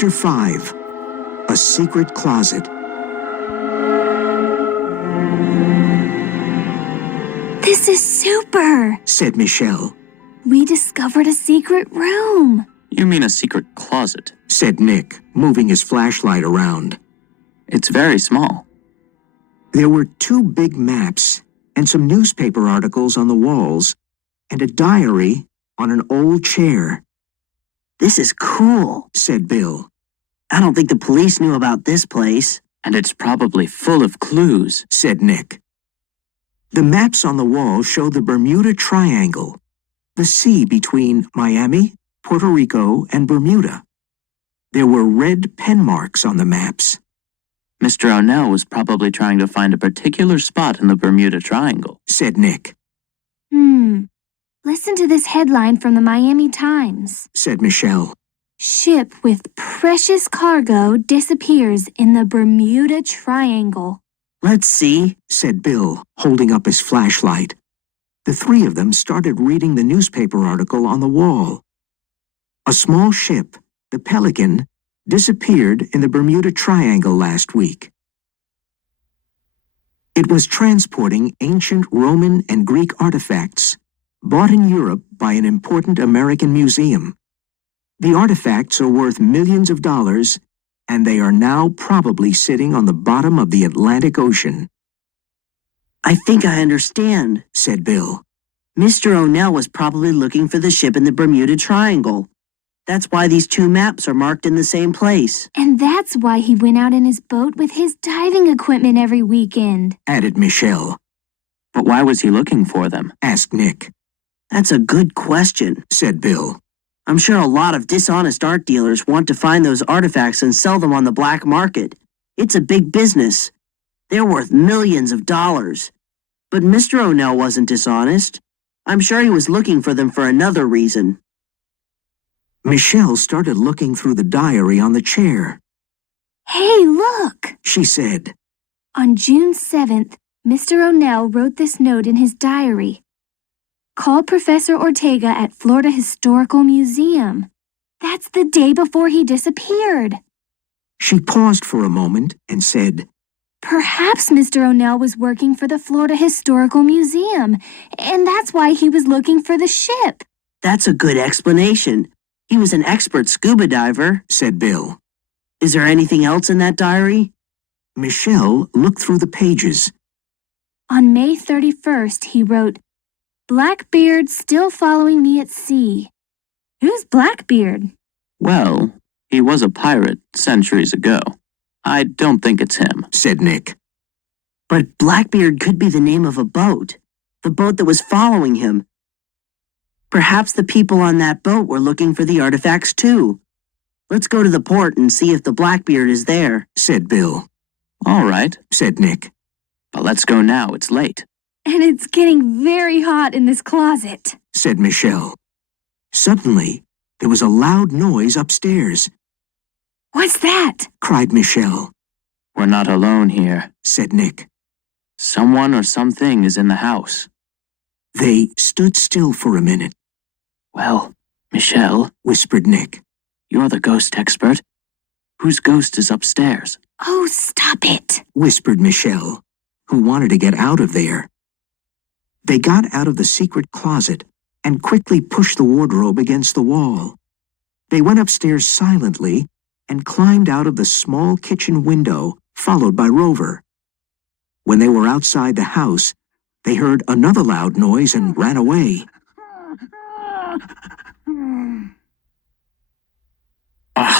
Chapter 5, A Secret Closet. This is super, said Michelle. We discovered a secret room. You mean a secret closet, said Nick, moving his flashlight around. It's very small. There were 2 big maps and some newspaper articles on the walls and a diary on an old chair. This is cool, said Bill. I don't think the police knew about this place. And it's probably full of clues, said Nick. The maps on the wall show the Bermuda Triangle, the sea between Miami, Puerto Rico, and Bermuda. There were red pen marks on the maps. Mr. O'Nell was probably trying to find a particular spot in the Bermuda Triangle, said Nick. Listen to this headline from the Miami Times, said Michelle. Ship with precious cargo disappears in the Bermuda Triangle. Let's see, said Bill, holding up his flashlight. The 3 of them started reading the newspaper article on the wall. A small ship, the Pelican, disappeared in the Bermuda Triangle last week. It was transporting ancient Roman and Greek artifacts bought in Europe by an important American museum. The artifacts are worth millions of dollars, and they are now probably sitting on the bottom of the Atlantic Ocean. I think I understand, said Bill. Mr. O'Nell was probably looking for the ship in the Bermuda Triangle. That's why these 2 maps are marked in the same place. And that's why he went out in his boat with his diving equipment every weekend, added Michelle. But why was he looking for them? asked Nick. That's a good question, said Bill. I'm sure a lot of dishonest art dealers want to find those artifacts and sell them on the black market. It's a big business. They're worth millions of dollars. But Mr. O'Nell wasn't dishonest. I'm sure he was looking for them for another reason. Michelle started looking through the diary on the chair. Hey, look, she said. On June 7th, Mr. O'Nell wrote this note in his diary. Call Professor Ortega at Florida Historical Museum. That's the day before he disappeared. She paused for a moment and said, Perhaps Mr. O'Nell was working for the Florida Historical Museum, and that's why he was looking for the ship. That's a good explanation. He was an expert scuba diver, said Bill. Is there anything else in that diary? Michelle looked through the pages. On May 31st, he wrote, Blackbeard still following me at sea. Who's Blackbeard? Well, he was a pirate centuries ago. I don't think it's him, said Nick. But Blackbeard could be the name of a boat. The boat that was following him. Perhaps the people on that boat were looking for the artifacts too. Let's go to the port and see if the Blackbeard is there, said Bill. All right, said Nick. But let's go now, it's late. And it's getting very hot in this closet, said Michelle. Suddenly, there was a loud noise upstairs. What's that? cried Michelle. We're not alone here, said Nick. Someone or something is in the house. They stood still for a minute. Well, Michelle, whispered Nick. You're the ghost expert. Whose ghost is upstairs? Oh, stop it, whispered Michelle, who wanted to get out of there. They got out of the secret closet and quickly pushed the wardrobe against the wall. They went upstairs silently and climbed out of the small kitchen window, followed by Rover. When they were outside the house, they heard another loud noise and ran away.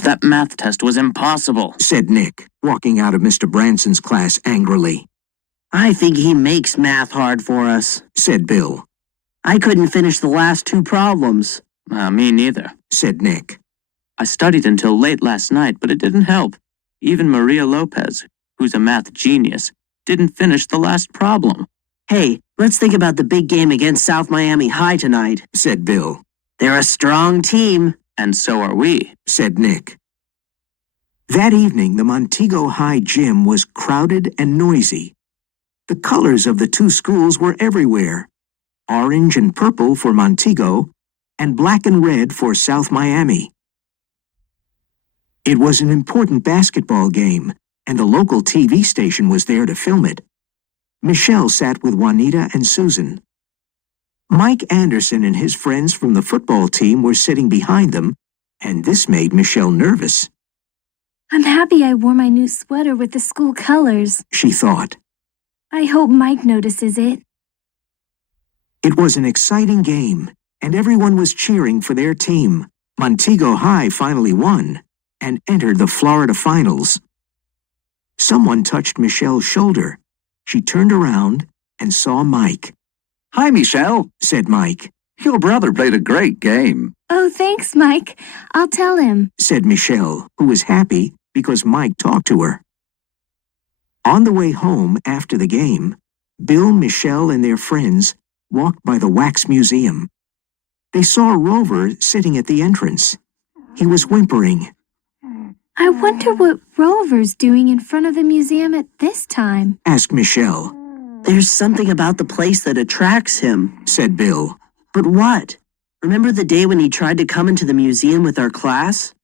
That math test was impossible, said Nick, walking out of Mr. Branson's class angrily. I think he makes math hard for us, said Bill. I couldn't finish the last 2 problems. Me neither, said Nick. I studied until late last night, but it didn't help. Even Maria Lopez, who's a math genius, didn't finish the last problem. Hey, let's think about the big game against South Miami High tonight, said Bill. They're a strong team. And so are we, said Nick. That evening, the Montego High gym was crowded and noisy. The colors of the 2 schools were everywhere. Orange and purple for Montego, and black and red for South Miami. It was an important basketball game, and the local TV station was there to film it. Michelle sat with Juanita and Susan. Mike Anderson and his friends from the football team were sitting behind them, and this made Michelle nervous. I'm happy I wore my new sweater with the school colors, She thought. I hope Mike notices it. It was an exciting game, and everyone was cheering for their team. Montego High finally won and entered the Florida finals. Someone touched Michelle's shoulder. She turned around and saw Mike. Hi, Michelle, Said Mike. Your brother played a great game. Oh, thanks, Mike. I'll tell him. Said Michelle, who was happy because Mike talked to her. On the way home after the game, Bill, Michelle, and their friends walked by the wax museum. They saw Rover sitting at the entrance. He was whimpering. I wonder what Rover's doing in front of the museum at this time, Asked Michelle. There's something about the place that attracts him. Said Bill. But what? Remember the day when he tried to come into the museum with our class?